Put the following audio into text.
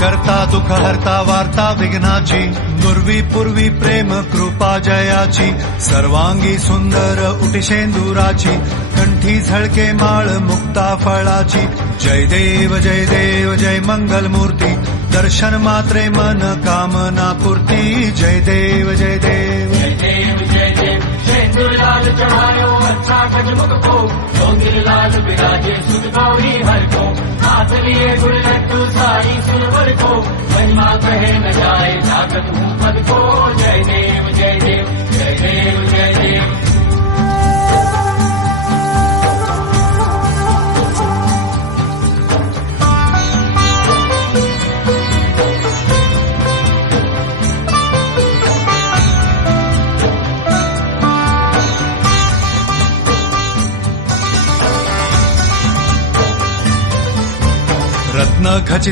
करता दुःख हरता वार्ता विघ्नाची नुर्वी पूर्वी प्रेम कृपा जयाची सर्वांगी सुंदर उटिशेंदुराची कंठी झळके माळ मुक्ता फळाची जय देव जय मंगल मूर्ती दर्शन मात्रे मन कामना पूर्ती जय देव जय देव शेंदुरलाल चढ़ायो अच्छा गजमुख को लाल विराजे सुध गौरी हर को हाथ लिए गुड़ लड्डू साई सुरवर को महिमा कहे न जाए जागत हूँ पद को जय देव जय देव जय देव जय देव। रत्न खचित